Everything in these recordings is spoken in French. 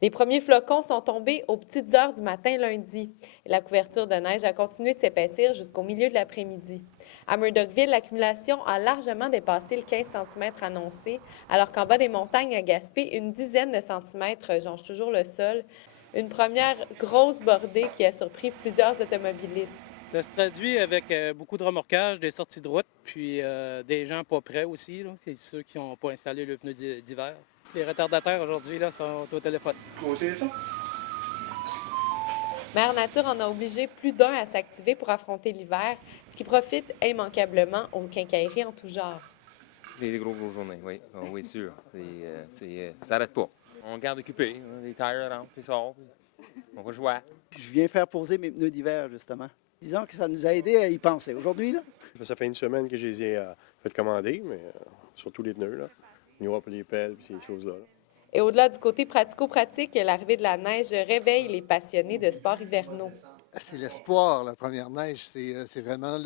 Les premiers flocons sont tombés aux petites heures du matin lundi. Et la couverture de neige a continué de s'épaissir jusqu'au milieu de l'après-midi. À Murdochville, l'accumulation a largement dépassé le 15 cm annoncé, alors qu'en bas des montagnes à Gaspé, une dizaine de centimètres jonchent toujours le sol. Une première grosse bordée qui a surpris plusieurs automobilistes. Ça se traduit avec beaucoup de remorquage, des sorties de route, puis des gens pas prêts aussi, là. C'est ceux qui n'ont pas installé le pneu d'hiver. Les retardataires aujourd'hui là, sont au téléphone. Monter ça? Mère Nature en a obligé plus d'un à s'activer pour affronter l'hiver, ce qui profite immanquablement aux quincailleries en tout genre. Des grosses journées, oui. Ah oui, sûr. Ça s'arrête pas. On garde occupé. Les tires rentrent, puis sortent. On va jouer. Je viens faire poser mes pneus d'hiver, justement. Disons que ça nous a aidés à y penser. Aujourd'hui, là, Ça fait une semaine que je les ai fait commander, mais surtout les pneus, là. Nous, on les pelles, puis ces choses-là. Et au-delà du côté pratico-pratique, l'arrivée de la neige réveille les passionnés de sports hivernaux. C'est l'espoir, la première neige. C'est vraiment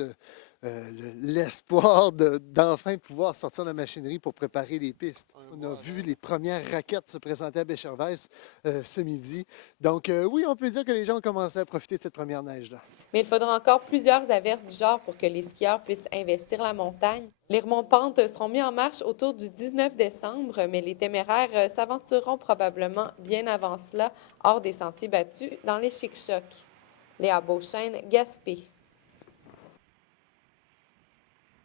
l'espoir d'enfin pouvoir sortir la machinerie pour préparer les pistes. On a vu les premières raquettes se présenter à Bechervaise ce midi. Donc oui, on peut dire que les gens ont commencé à profiter de cette première neige-là. Mais il faudra encore plusieurs averses du genre pour que les skieurs puissent investir la montagne. Les remontes-pentes seront mis en marche autour du 19 décembre, mais les téméraires s'aventureront probablement bien avant cela hors des sentiers battus dans les Chic-Chocs. Léa Beauchesne, Gaspé.